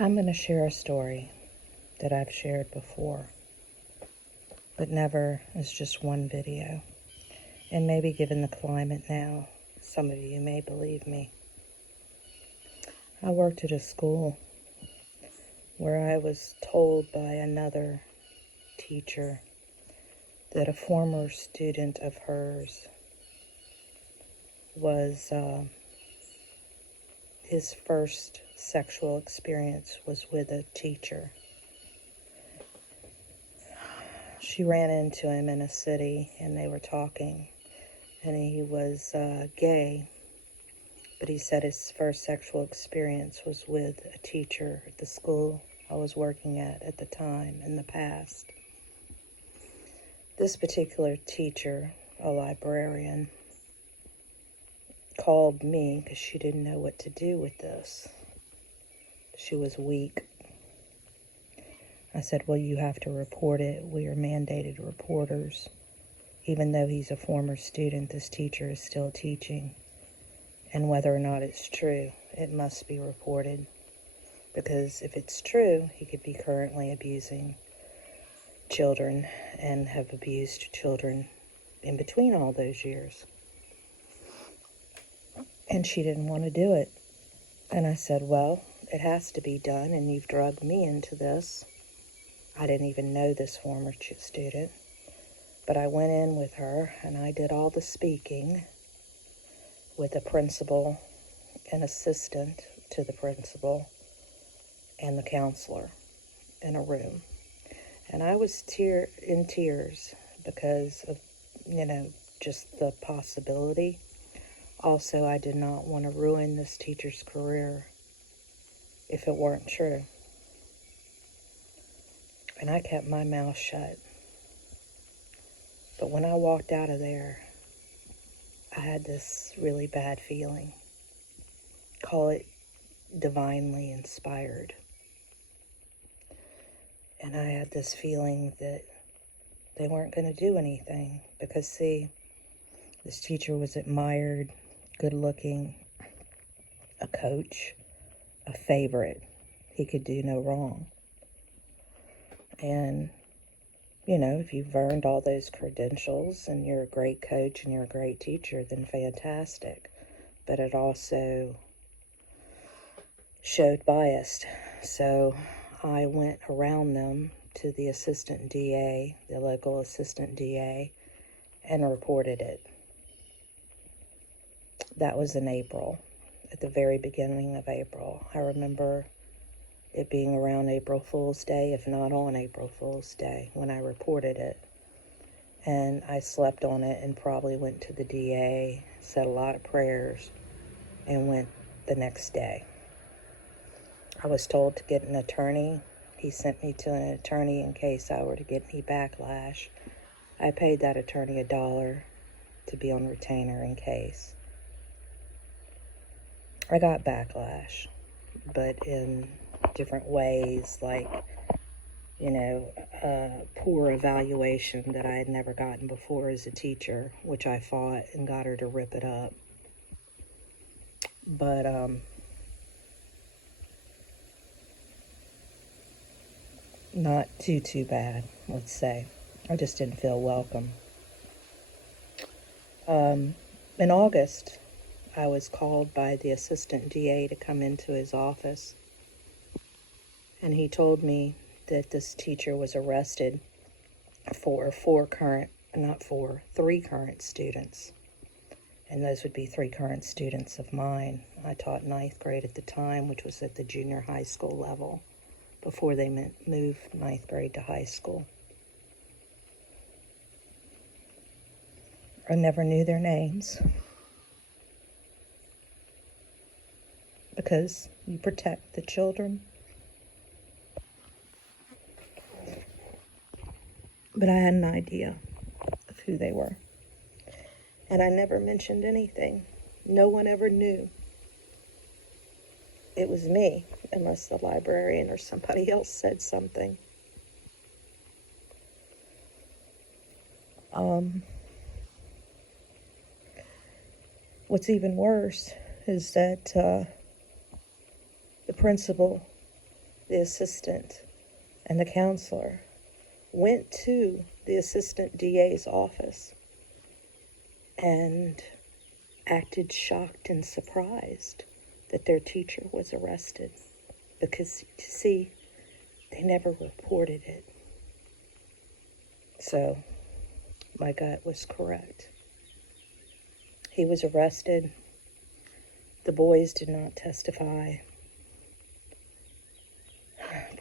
I'm going to share a story that I've shared before, but never as just one video. And maybe given the climate now, some of you may believe me. I worked at a school where I was told by another teacher that a former student of hers was, his first sexual experience was with a teacher. She ran into him in a city and they were talking, and he was gay, but he said his first sexual experience was with a teacher at the school I was working at the time in the past. This particular teacher, a librarian, called me because she didn't know what to do with this. She was weak. I said, well, you have to report it. We are mandated reporters. Even though he's a former student, this teacher is still teaching. And whether or not it's true, it must be reported. Because if it's true, he could be currently abusing children and have abused children in between all those years. And she didn't want to do it. And I said, well, it has to be done, and you've drugged me into this. I didn't even know this former student. But I went in with her, and I did all the speaking with the principal, an assistant to the principal, and the counselor in a room. And I was in tears because of, just the possibility. Also, I did not want to ruin this teacher's career if it weren't true. And I kept my mouth shut. But when I walked out of there, I had this really bad feeling. Call it divinely inspired. And I had this feeling that they weren't going to do anything. Because, see, this teacher was admired, good-looking, a coach, a favorite. He could do no wrong. And, if you've earned all those credentials and you're a great coach and you're a great teacher, then fantastic. But it also showed bias. So I went around them to the assistant DA, the local assistant DA, and reported it. That was in April, at the very beginning of April. I remember it being around April Fool's Day, if not on April Fool's Day, when I reported it. And I slept on it and probably went to the DA, said a lot of prayers, and went the next day. I was told to get an attorney. He sent me to an attorney in case I were to get any backlash. I paid that attorney $1 to be on retainer in case. I got backlash, but in different ways, like, poor evaluation that I had never gotten before as a teacher, which I fought and got her to rip it up. But, not too bad, let's say. I just didn't feel welcome. In August, I was called by the assistant DA to come into his office. And he told me that this teacher was arrested for three current students. And those would be 3 current students of mine. I taught 9th grade at the time, which was at the junior high school level, before they moved 9th grade to high school. I never knew their names because you protect the children. But I had an idea of who they were. And I never mentioned anything. No one ever knew it was me, unless the librarian or somebody else said something. What's even worse is that the principal the assistant and the counselor went to the assistant DA's office and acted shocked and surprised that their teacher was arrested because, see, they never reported it. So my gut was correct. He was arrested. The boys did not testify,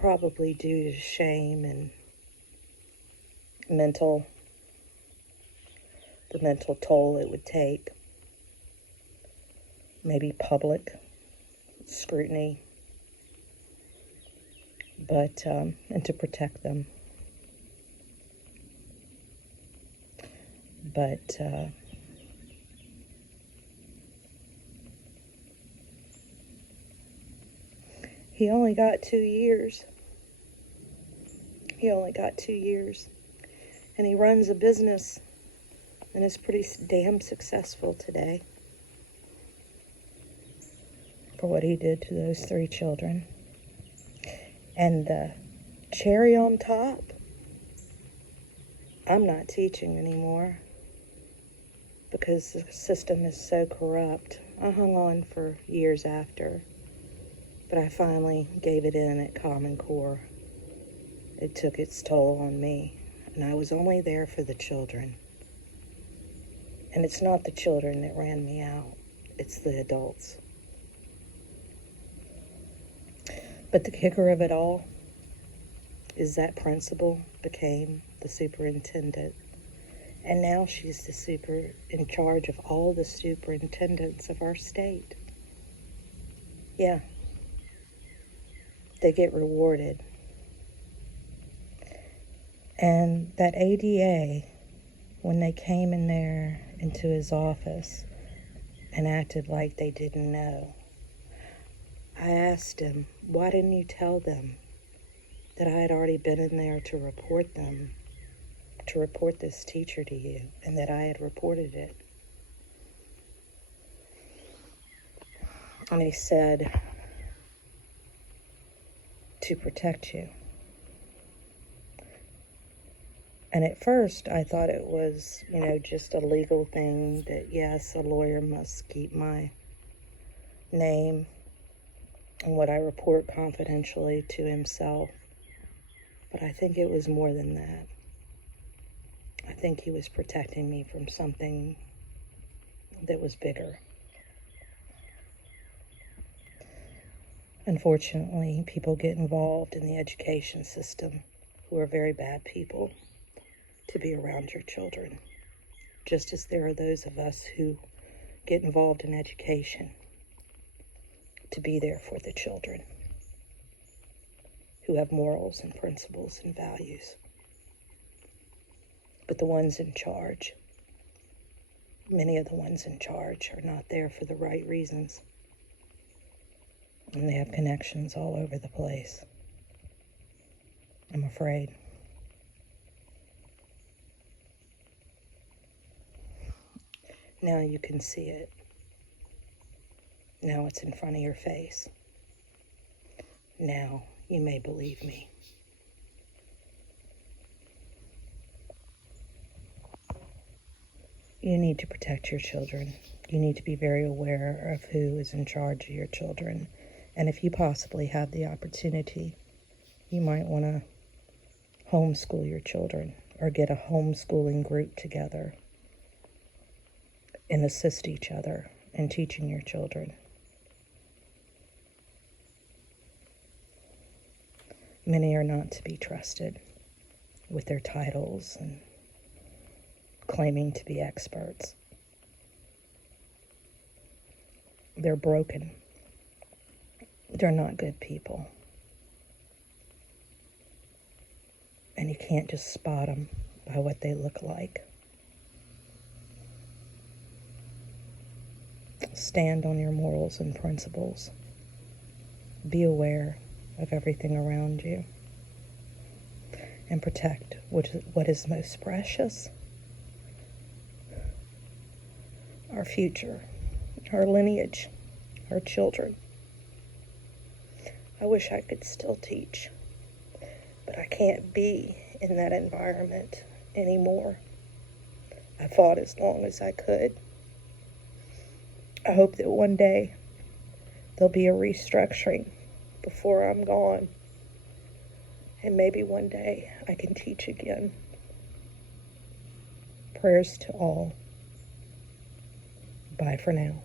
probably due to shame and the mental toll it would take. Maybe public scrutiny, but, and to protect them. But, he only got 2 years. He only got 2 years. And he runs a business and is pretty damn successful today for what he did to those 3 children. And the cherry on top, I'm not teaching anymore because the system is so corrupt. I hung on for years after, but I finally gave it in at Common Core. It took its toll on me, and I was only there for the children. And it's not the children that ran me out, it's the adults. But the kicker of it all is that principal became the superintendent. And now she's the in charge of all the superintendents of our state. Yeah. They get rewarded. And that ADA, when they came in there into his office and acted like they didn't know, I asked him, why didn't you tell them that I had already been in there to report this teacher to you, and that I had reported it? And he said, to protect you. And at first I thought it was, just a legal thing that, yes, a lawyer must keep my name and what I report confidentially to himself. But I think it was more than that. I think he was protecting me from something that was bigger. Unfortunately, people get involved in the education system who are very bad people to be around your children, just as there are those of us who get involved in education to be there for the children, who have morals and principles and values. But the ones in charge, many of the ones in charge, are not there for the right reasons. And they have connections all over the place, I'm afraid. Now you can see it. Now it's in front of your face. Now you may believe me. You need to protect your children. You need to be very aware of who is in charge of your children. And if you possibly have the opportunity, you might want to homeschool your children or get a homeschooling group together and assist each other in teaching your children. Many are not to be trusted with their titles and claiming to be experts. They're broken. They're not good people. And you can't just spot them by what they look like. Stand on your morals and principles. Be aware of everything around you. And protect what is most precious. Our future, our lineage, our children. I I wish I could still teach, but I can't be in that environment anymore. I fought as long as I could. I hope that one day there'll be a restructuring before I'm gone. And maybe one day I can teach again. Prayers to all. Bye for now.